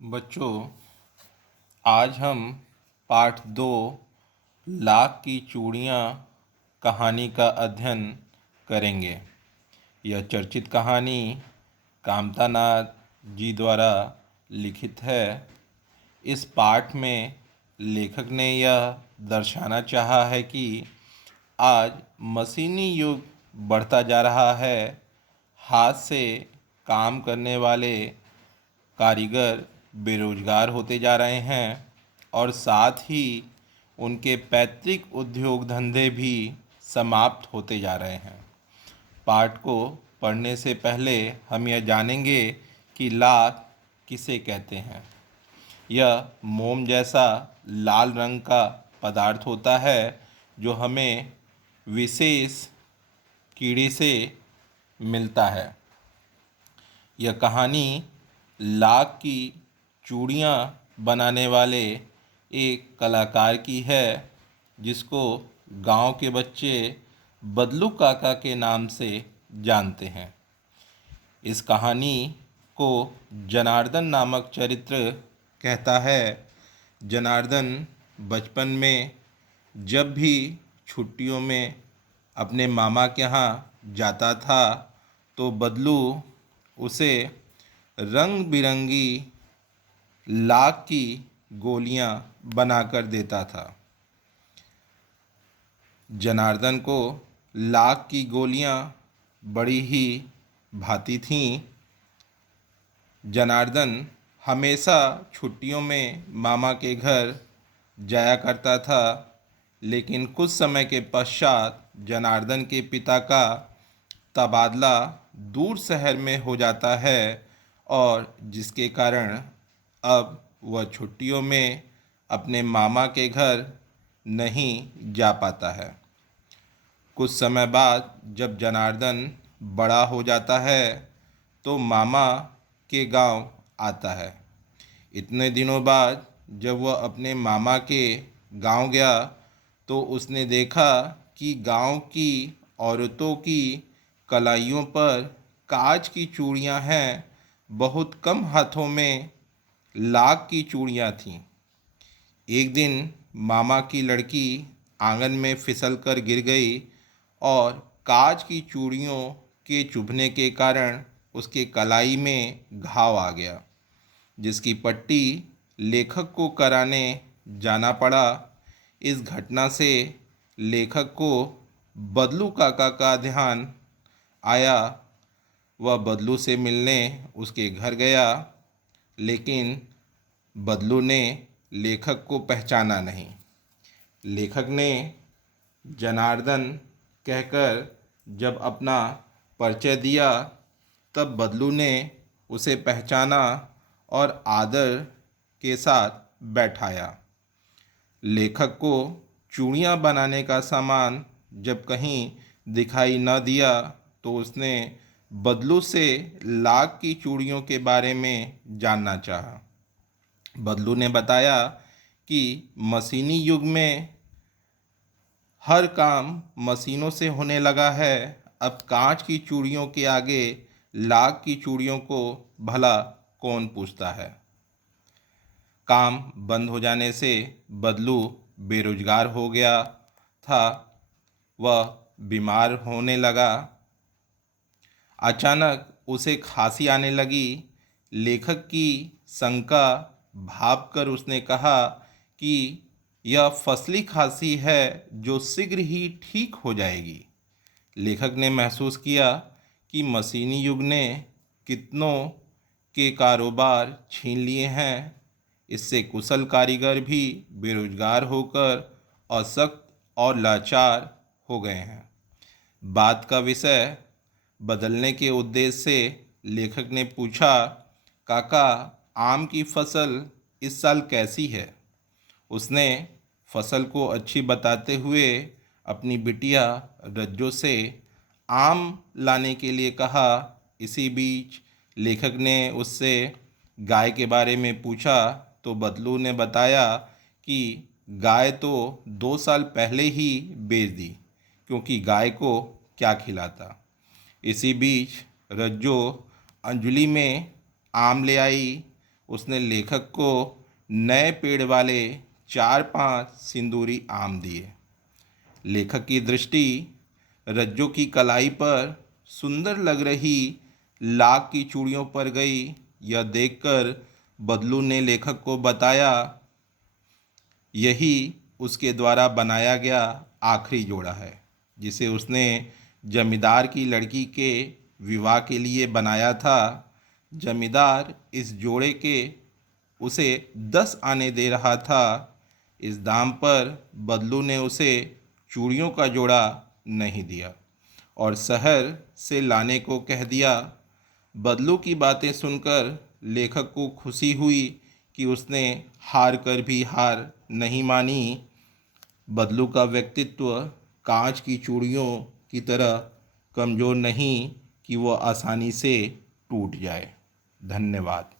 बच्चों, आज हम पाठ 2 लाख की चूड़ियाँ कहानी का अध्ययन करेंगे। यह चर्चित कहानी कामतानाथ जी द्वारा लिखित है। इस पाठ में लेखक ने यह दर्शाना चाहा है कि आज मशीनी युग बढ़ता जा रहा है। हाथ से काम करने वाले कारीगर बेरोजगार होते जा रहे हैं और साथ ही उनके पैतृक उद्योग धंधे भी समाप्त होते जा रहे हैं। पाठ को पढ़ने से पहले हम यह जानेंगे कि लाख किसे कहते हैं। यह मोम जैसा लाल रंग का पदार्थ होता है जो हमें विशेष कीड़े से मिलता है। यह कहानी लाख की चूड़ियाँ बनाने वाले एक कलाकार की है जिसको गांव के बच्चे बदलू काका के नाम से जानते हैं। इस कहानी को जनार्दन नामक चरित्र कहता है। जनार्दन बचपन में जब भी छुट्टियों में अपने मामा के यहाँ जाता था तो बदलू उसे रंग बिरंगी लाख की गोलियां बनाकर देता था। जनार्दन को लाख की गोलियां बड़ी ही भाती थीं। जनार्दन हमेशा छुट्टियों में मामा के घर जाया करता था, लेकिन कुछ समय के पश्चात जनार्दन के पिता का तबादला दूर शहर में हो जाता है और जिसके कारण अब वह छुट्टियों में अपने मामा के घर नहीं जा पाता है। कुछ समय बाद जब जनार्दन बड़ा हो जाता है तो मामा के गांव आता है। इतने दिनों बाद जब वह अपने मामा के गांव गया तो उसने देखा कि गांव की औरतों की कलाइयों पर कांच की चूड़ियां हैं। बहुत कम हाथों में लाख की चूड़ियां थीं। एक दिन मामा की लड़की आंगन में फिसलकर गिर गई और कांच की चूड़ियों के चुभने के कारण उसके कलाई में घाव आ गया, जिसकी पट्टी लेखक को कराने जाना पड़ा। इस घटना से लेखक को बदलू काका का ध्यान आया। वह बदलू से मिलने उसके घर गया, लेकिन बदलू ने लेखक को पहचाना नहीं। लेखक ने जनार्दन कहकर जब अपना परिचय दिया तब बदलू ने उसे पहचाना और आदर के साथ बैठाया। लेखक को चूड़ियाँ बनाने का सामान जब कहीं दिखाई न दिया तो उसने बदलू से लाख की चूड़ियों के बारे में जानना चाहा। बदलू ने बताया कि मशीनी युग में हर काम मशीनों से होने लगा है। अब कांच की चूड़ियों के आगे लाख की चूड़ियों को भला कौन पूछता है। काम बंद हो जाने से बदलू बेरोजगार हो गया था। वह बीमार होने लगा। अचानक उसे खांसी आने लगी। लेखक की शंका भांपकर उसने कहा कि यह फसली खांसी है जो शीघ्र ही ठीक हो जाएगी। लेखक ने महसूस किया कि मशीनी युग ने कितनों के कारोबार छीन लिए हैं। इससे कुशल कारीगर भी बेरोजगार होकर अशक्त और लाचार हो गए हैं। बात का विषय बदलने के उद्देश्य से लेखक ने पूछा, काका, आम की फसल इस साल कैसी है? उसने फसल को अच्छी बताते हुए अपनी बिटिया रज्जो से आम लाने के लिए कहा। इसी बीच लेखक ने उससे गाय के बारे में पूछा तो बदलू ने बताया कि गाय तो 2 साल पहले ही बेच दी, क्योंकि गाय को क्या खिलाता। इसी बीच रज्जो अंजलि में आम ले आई। उसने लेखक को नए पेड़ वाले 4-5 सिंदूरी आम दिए। लेखक की दृष्टि रज्जो की कलाई पर सुंदर लग रही लाख की चूड़ियों पर गई। यह देखकर बदलू ने लेखक को बताया, यही उसके द्वारा बनाया गया आखिरी जोड़ा है, जिसे उसने जमींदार की लड़की के विवाह के लिए बनाया था। जमींदार इस जोड़े के उसे 10 आने दे रहा था। इस दाम पर बदलू ने उसे चूड़ियों का जोड़ा नहीं दिया और शहर से लाने को कह दिया। बदलू की बातें सुनकर लेखक को खुशी हुई कि उसने हार कर भी हार नहीं मानी। बदलू का व्यक्तित्व कांच की चूड़ियों की तरह कमज़ोर नहीं कि वह आसानी से टूट जाए। धन्यवाद।